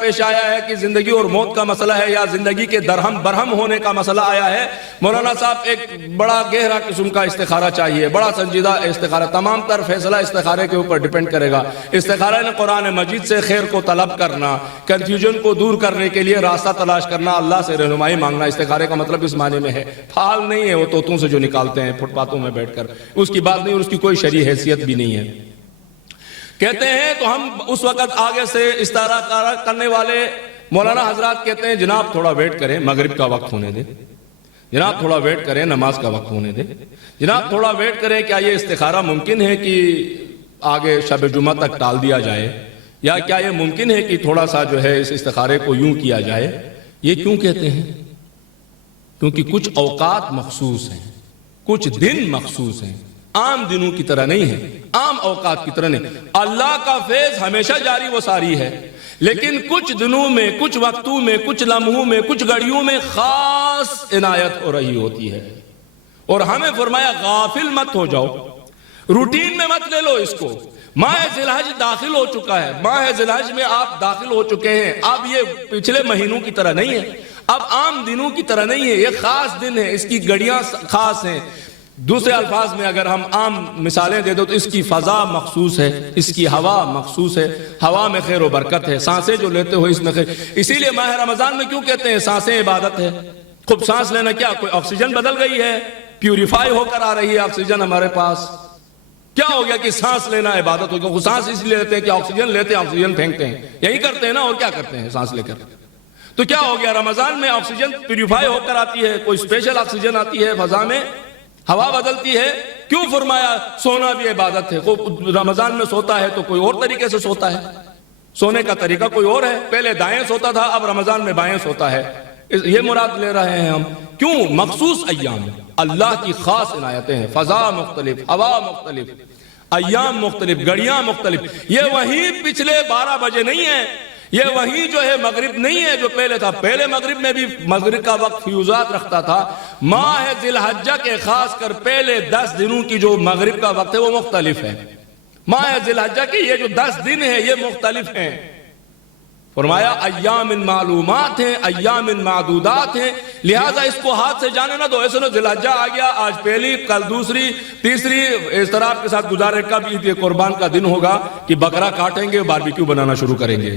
پیش آیا ہے کہ زندگی اور موت کا مسئلہ ہے یا زندگی کے درہم برہم ہونے کا مسئلہ آیا ہے، مولانا صاحب ایک بڑا گہرا قسم کا استخارہ چاہیے، بڑا سنجیدہ استخارہ، تمام تر فیصلہ استخارے کے اوپر ڈیپینڈ کرے گا۔ استخارہ نے قرآن مجید سے خیر کو طلب کرنا، کنفیوژن کو دور کرنے کے لیے راستہ تلاش کرنا، اللہ سے رہنمائی مانگنا، استخارے کا مطلب اس معنی میں ہے، پھال نہیں ہے وہ طوطوں سے جو نکالتے ہیں فٹ پاتھوں میں بیٹھ کر، اس کی بات نہیں، اور اس کی کوئی شرعی حیثیت بھی نہیں ہے۔ کہتے ہیں تو ہم اس وقت آگے سے استعارہ کرنے والے مولانا حضرات کہتے ہیں جناب تھوڑا ویٹ کریں، مغرب کا وقت ہونے دیں، جناب تھوڑا ویٹ کریں، نماز کا وقت ہونے دیں، جناب تھوڑا ویٹ کریں، کیا یہ استخارہ ممکن ہے کہ آگے شب جمعہ تک ٹال دیا جائے، یا کیا یہ ممکن ہے کہ تھوڑا سا جو ہے اس استخارے کو یوں کیا جائے؟ یہ کیوں کہتے ہیں؟ کیونکہ کچھ اوقات مخصوص ہیں، کچھ دن مخصوص ہیں، عام دنوں کی طرح نہیں ہے، عام اوقات کی طرح نہیں۔ اللہ کا فیض ہمیشہ جاری و ساری ہے، لیکن کچھ دنوں میں، کچھ وقتوں میں، کچھ لمحوں میں، کچھ گھڑیوں میں خاص عنایت ہو رہی ہوتی ہے، اور ہمیں فرمایا غافل مت ہو جاؤ، روٹین میں مت لے لو اس کو۔ ماہ ذی الحج داخل ہو چکا ہے، ماہ ذی الحج میں آپ داخل ہو چکے ہیں، اب یہ پچھلے مہینوں کی طرح نہیں ہے، اب عام دنوں کی طرح نہیں ہے، یہ خاص دن ہے، اس کی گھڑیاں خاص ہیں۔ دوسرے الفاظ میں اگر ہم عام مثالیں دے دو تو اس کی فضا مخصوص ہے، اس کی ہوا مخصوص ہے، ہوا میں خیر و برکت ہے، سانسیں جو لیتے ہو اس میں خیر۔ اسی لیے ماہ رمضان میں کیوں کہتے ہیں سانسیں عبادت ہے؟ خوب سانس لینا کیا کوئی آکسیجن بدل گئی ہے؟ پیوریفائی ہو کر آ رہی ہے آکسیجن ہمارے پاس؟ کیا ہو گیا کہ سانس لینا عبادت ہو گیا؟ سانس اس لیے لیتے ہیں کہ آکسیجن لیتے ہیں، آکسیجن پھینکتے ہیں، یہی کرتے ہیں نا، اور کیا کرتے ہیں سانس لے کر؟ تو کیا ہو گیا؟ رمضان میں آکسیجن پیوریفائی ہو کر آتی ہے، کوئی اسپیشل آکسیجن آتی ہے فضا میں، ہوا بدلتی ہے۔ کیوں فرمایا سونا بھی عبادت ہے؟ رمضان میں سوتا ہے تو کوئی اور طریقے سے سوتا ہے، سونے کا طریقہ کوئی اور ہے، پہلے دائیں سوتا تھا، اب رمضان میں بائیں سوتا ہے، یہ مراد لے رہے ہیں ہم۔ کیوں؟ مخصوص ایام اللہ کی خاص عنایتیں ہیں، فضا مختلف، ہوا مختلف، ایام مختلف، گھڑیاں مختلف۔ یہ وہی پچھلے 12 بجے نہیں ہے، یہ وہی جو ہے مغرب نہیں ہے جو پہلے تھا، پہلے مغرب میں بھی مغرب کا وقت فیوزات رکھتا تھا، ماہ ذی الحجہ کے خاص کر پہلے 10 دنوں کی جو مغرب کا وقت ہے وہ مختلف ہے، ماہ ذی الحجہ کے یہ جو 10 دن ہیں یہ مختلف ہیں۔ فرمایا ایام معلومات ہیں، ایام معدودات ہیں، لہٰذا اس کو ہاتھ سے جانے نہ دو، ایسے نہ ذی الحجہ آ گیا، آج پہلی، کل دوسری، تیسری، اس طرح آپ کے ساتھ گزارے، کب عید قربان کا دن ہوگا کہ بکرا کاٹیں گے، باربیکیو بنانا شروع کریں گے،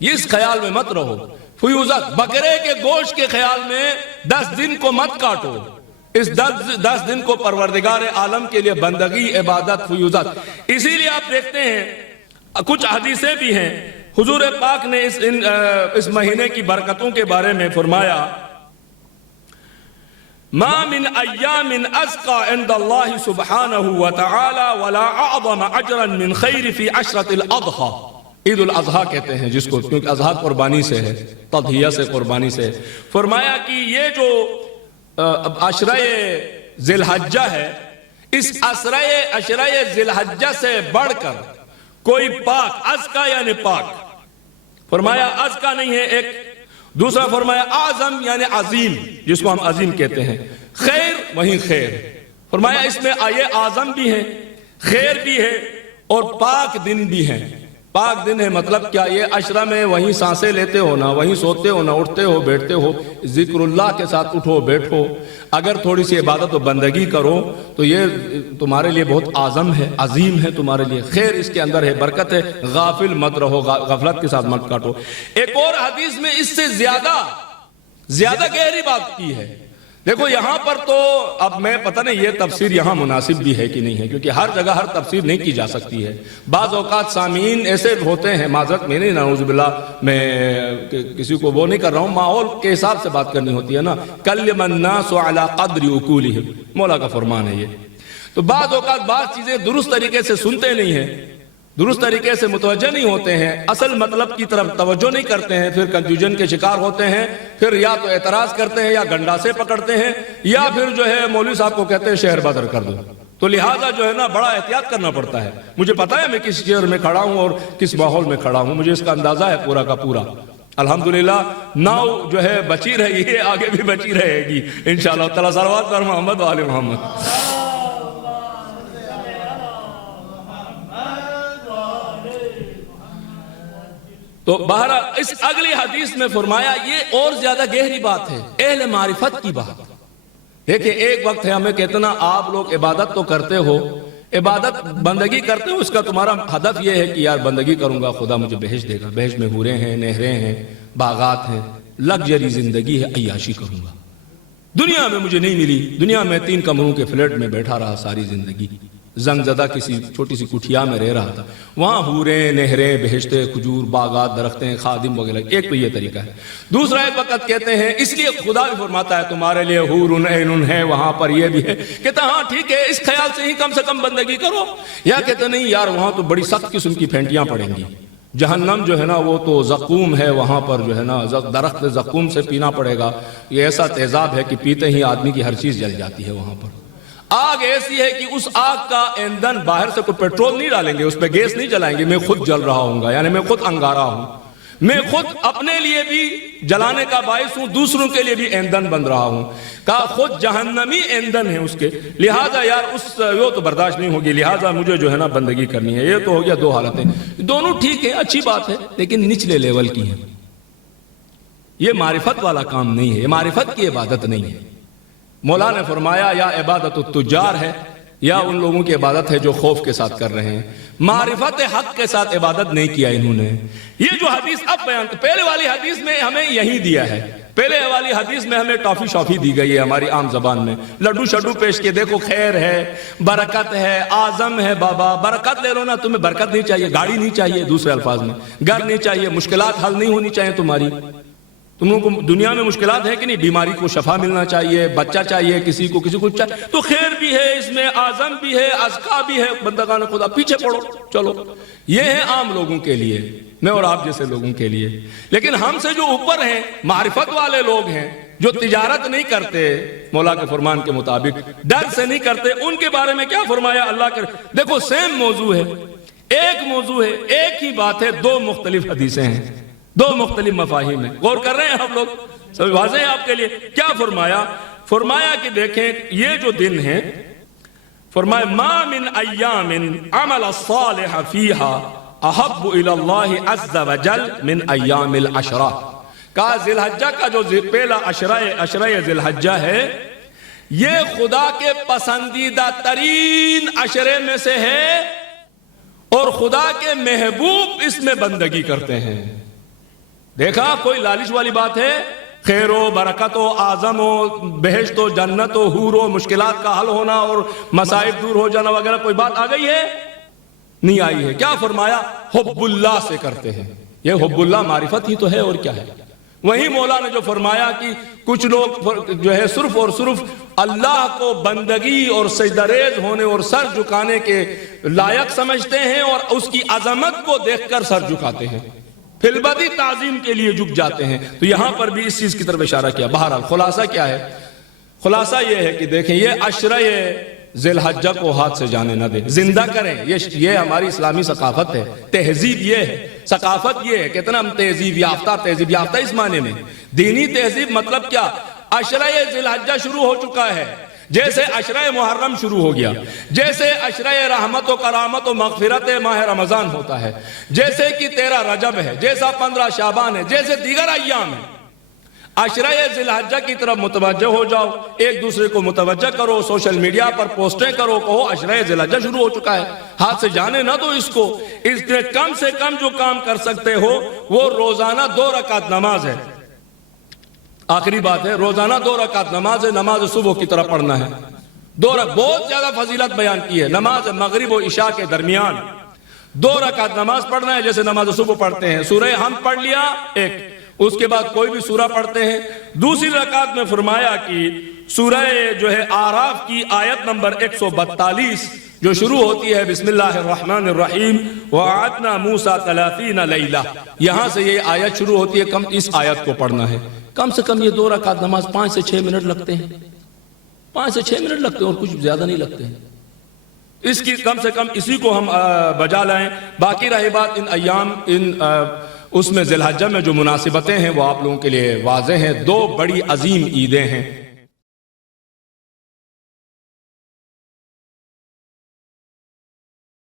اس خیال میں مت رہو۔ فیوزات بکرے کے گوشت کے خیال میں 10 دن کو مت کاٹو، اس 10 دن کو پروردگار عالم کے لیے بندگی، عبادت، فیوزات۔ اسی لیے آپ دیکھتے ہیں کچھ حدیثیں بھی ہیں، حضور پاک نے اس مہینے کی برکتوں کے بارے میں فرمایا ما من ایام ازکا عند اللہ سبحانہ وتعالی ولا اعظم اجرا من خیر فی عشرۃ الاضحی۔ عید الاضحیٰ کہتے ہیں جس کو، کیونکہ اضحیٰ قربانی سے ہے، تضحیہ سے، قربانی سے۔ فرمایا کہ یہ جو عشرہ ذی الحجہ ہے، اس عشرہ ذی الحجہ سے بڑھ کر کوئی پاک، ازکا یعنی پاک، فرمایا ازکا نہیں ہے ایک، دوسرا فرمایا اعظم یعنی عظیم، جس کو ہم عظیم کہتے ہیں، خیر وہیں خیر، فرمایا اس میں یہ اعظم بھی ہے، خیر بھی ہے، اور پاک دن بھی ہے۔ پاک دن ہے مطلب کیا؟ یہ عشرہ میں وہیں سانسیں لیتے ہو نا، وہیں سوتے ہو نا، اٹھتے ہو بیٹھتے ہو، ذکر اللہ کے ساتھ اٹھو بیٹھو، اگر تھوڑی سی عبادت و بندگی کرو تو یہ تمہارے لیے بہت اعظم ہے، عظیم ہے تمہارے لیے، خیر اس کے اندر ہے، برکت ہے، غافل مت رہو، غفلت کے ساتھ مت کاٹو۔ ایک اور حدیث میں اس سے زیادہ گہری بات کی ہے۔ دیکھو یہاں پر تو اب میں پتہ نہیں یہ تفسیر یہاں مناسب بھی ہے کہ نہیں ہے، کیونکہ ہر جگہ ہر تفسیر نہیں کی جا سکتی ہے۔ بعض اوقات سامعین ایسے ہوتے ہیں، معذرت میں نہیں، نعوذ باللہ میں کسی کو وہ نہیں کر رہا ہوں، ماحول کے حساب سے بات کرنی ہوتی ہے نا، کلم الناس علی قدر عقولہم، مولا کا فرمان ہے یہ۔ تو بعض اوقات بعض چیزیں درست طریقے سے سنتے نہیں ہیں، درست طریقے سے متوجہ نہیں ہوتے ہیں، اصل مطلب کی طرف توجہ نہیں کرتے ہیں، پھر کنفیوژن کے شکار ہوتے ہیں، پھر یا تو اعتراض کرتے ہیں یا گنڈاسے پکڑتے ہیں، یا پھر جو ہے مولوی صاحب کو کہتے ہیں شہر بدر کر دو۔ تو لہٰذا جو ہے نا بڑا احتیاط کرنا پڑتا ہے۔ مجھے پتا ہے میں کس شہر میں کھڑا ہوں اور کس ماحول میں کھڑا ہوں، مجھے اس کا اندازہ ہے پورا کا پورا۔ الحمدللہ ناؤ جو ہے بچی رہی ہے، آگے بھی بچی رہے گی انشاءاللہ تعالیٰ۔ صلوات پر محمد و آل محمد۔ تو بہرحال اس اگلی حدیث میں فرمایا یہ اور زیادہ گہری بات ہے، اہل معرفت کی بات. دیکھیں ایک وقت ہے ہمیں کہتے آپ لوگ عبادت تو کرتے ہو، عبادت بندگی کرتے ہو، اس کا تمہارا ہدف یہ ہے کہ یار بندگی کروں گا خدا مجھے بہشت دے گا، بہشت میں حوریں ہیں، نہریں ہیں، باغات ہیں، لگژری زندگی ہے، عیاشی کروں گا. دنیا میں مجھے نہیں ملی، دنیا میں 3 کمروں کے فلیٹ میں بیٹھا رہا ساری زندگی، زنگ زدہ کسی چھوٹی سی کٹھیا میں رہ رہا تھا، وہاں حوریں، نہریں، بہشتیں، کھجور، باغات، درختیں، خادم وغیرہ. ایک تو یہ طریقہ ہے. دوسرا ایک وقت کہتے ہیں اس لیے خدا بھی فرماتا ہے تمہارے لیے حور عین ہے، وہاں پر یہ بھی ہے. کہتا ہاں ٹھیک ہے، اس خیال سے ہی کم سے کم بندگی کرو. یا کہتے نہیں یار وہاں تو بڑی سخت قسم کی پھینٹیاں پڑیں گی، جہنم جو ہے نا وہ تو زقوم ہے، وہاں پر جو ہے نا درخت زقوم سے پینا پڑے گا. یہ ایسا تیزاب ہے کہ پیتے ہی آدمی کی ہر چیز جل جاتی ہے. وہاں پر آگ ایسی ہے کہ اس آگ کا ایندھن باہر سے کوئی پیٹرول نہیں ڈالیں گے، اس پہ گیس نہیں جلائیں گے، میں خود جل رہا ہوں گا، یعنی میں خود انگارہ ہوں، میں خود اپنے لیے بھی جلانے کا باعث ہوں، دوسروں کے لیے بھی ایندھن بن رہا ہوں. کہا خود جہنمی ایندھن ہے اس کے، لہٰذا یار وہ تو برداشت نہیں ہوگی، لہٰذا مجھے جو ہے نا بندگی کرنی ہے. یہ تو ہو گیا 2 حالتیں، دونوں ٹھیک ہیں، اچھی بات ہے، لیکن نچلے لیول کی ہیں. یہ معرفت والا کام نہیں ہے، یہ معرفت کی عبادت نہیں ہے. مولا نے فرمایا یا عبادت التجار ہے یا ان لوگوں کی عبادت ہے جو خوف کے ساتھ کر رہے ہیں، معرفت حق کے ساتھ عبادت نہیں کیا انہوں نے. یہ جو حدیث اب بیان، پہلے والی حدیث میں ہمیں یہی دیا ہے، پہلے والی حدیث میں ہمیں ٹافی شافی دی گئی ہے ہماری عام زبان میں، لڈو شڈو پیش کے دیکھو خیر ہے، برکت ہے، اعظم ہے، بابا برکت لے لو نا، تمہیں برکت نہیں چاہیے، گاڑی نہیں چاہیے، دوسرے الفاظ میں گھر نہیں چاہیے، مشکلات حل نہیں ہونی چاہیے تمہاری. تم لوگوں کو دنیا میں مشکلات ہے کہ نہیں، بیماری کو شفا ملنا چاہیے، بچہ چاہیے، کسی کو چاہیے، تو خیر بھی ہے اس میں، اعظم بھی ہے، ازکا بھی ہے، بندگان خدا پیچھے پڑو چلو. یہ ہے عام لوگوں کے لیے، میں اور آپ جیسے لوگوں کے لیے. لیکن ہم سے جو اوپر ہیں، معرفت والے لوگ ہیں، جو تجارت نہیں کرتے مولا کے فرمان کے مطابق، ڈر سے نہیں کرتے، ان کے بارے میں کیا فرمایا اللہ کے. دیکھو سیم موضوع ہے، ایک موضوع ہے، ایک ہی بات ہے، 2 مختلف حدیثیں ہیں، 2 مختلف مفاہیم ہیں. غور کر رہے ہیں ہم لوگ، سب واضح ہے آپ کے لیے. کیا فرمایا؟ فرمایا کہ دیکھیں یہ جو دن ہے، فرمایا ما من ایام عمل الصالح فیہا احب الی اللہ عز وجل من ایام العشرہ. کہا ذی الحجہ کا جو پہلا عشرہ ذی الحجہ ہے، یہ خدا کے پسندیدہ ترین عشرے میں سے ہے، اور خدا کے محبوب اس میں بندگی کرتے ہیں. دیکھا کوئی لالچ والی بات ہے؟ خیر و برکت و اعظم و بہشت و جنت و حور و مشکلات کا حل ہونا اور مصائب دور ہو جانا وغیرہ کوئی بات آ گئی ہے؟ نہیں آئی ہے. کیا فرمایا؟ حب اللہ سے کرتے ہیں. یہ حب اللہ معرفت ہی تو ہے، اور کیا ہے. وہی مولا نے جو فرمایا کہ کچھ لوگ جو ہے صرف اور صرف اللہ کو بندگی اور سجدہ ریز ہونے اور سر جھکانے کے لائق سمجھتے ہیں، اور اس کی عظمت کو دیکھ کر سر جھکاتے ہیں، فی البدی تعظیم کے لیے جھک جاتے ہیں. تو یہاں پر بھی اس چیز کی طرف اشارہ کیا. بہرحال خلاصہ کیا ہے؟ خلاصہ یہ ہے کہ دیکھیں یہ عشرہ ذی الحجہ کو ہاتھ سے جانے نہ دیں، زندہ کریں. یہ ہماری اسلامی ثقافت ہے، تہذیب یہ ہے، ثقافت یہ ہے. کتنا ہم تہذیب یافتہ اس معنی میں. دینی تہذیب مطلب کیا؟ عشرہ ذی الحجہ شروع ہو چکا ہے، جیسے عشرہ محرم شروع ہو گیا، جیسے عشرہ رحمت و کرامت و مغفرت ماہ رمضان ہوتا ہے، جیسے کہ 13 رجب ہے، جیسا 15 شعبان ہے، جیسے دیگر ایام ہیں. عشرہ ذی الحجہ کی طرف متوجہ ہو جاؤ، ایک دوسرے کو متوجہ کرو، سوشل میڈیا پر پوسٹیں کرو، کہو عشرہ ذی الحجہ شروع ہو چکا ہے، ہاتھ سے جانے نہ دو اس کو. اس میں کم سے کم جو کام کر سکتے ہو وہ روزانہ 2 رکعت نماز ہے. آخری بات ہے، روزانہ 2 رکعت نماز ہے، نماز صبح کی طرف پڑھنا ہے. 2 رکعت بہت زیادہ فضیلت بیان کی ہے. نماز مغرب و عشاء کے درمیان 2 رکعت نماز پڑھنا ہے، جیسے نماز صبح پڑھتے ہیں. سورہ حمد پڑھ لیا ایک، اس کے بعد کوئی بھی سورہ پڑھتے ہیں. دوسری رکعت میں فرمایا کہ سورہ جو ہے آراف کی آیت نمبر 142 جو شروع ہوتی ہے بسم اللہ الرحمن الرحیم وَعَدْنَا مُوسَىٰ 30 لیلہ، یہاں سے یہ آیت شروع ہوتی ہے. اس آیت کو پڑھنا ہے. کم سے کم یہ 2 رکعت نماز 5 سے 6 منٹ لگتے ہیں، 5 سے 6 منٹ لگتے ہیں، اور کچھ زیادہ نہیں لگتے ہیں. اس کی کم سے کم اسی کو ہم بجا لائیں. باقی رہی بات ان ایام اس میں ذی الحجہ میں جو مناسبتیں ہیں وہ آپ لوگوں کے لیے واضح ہیں. 2 بڑی عظیم عیدیں ہیں.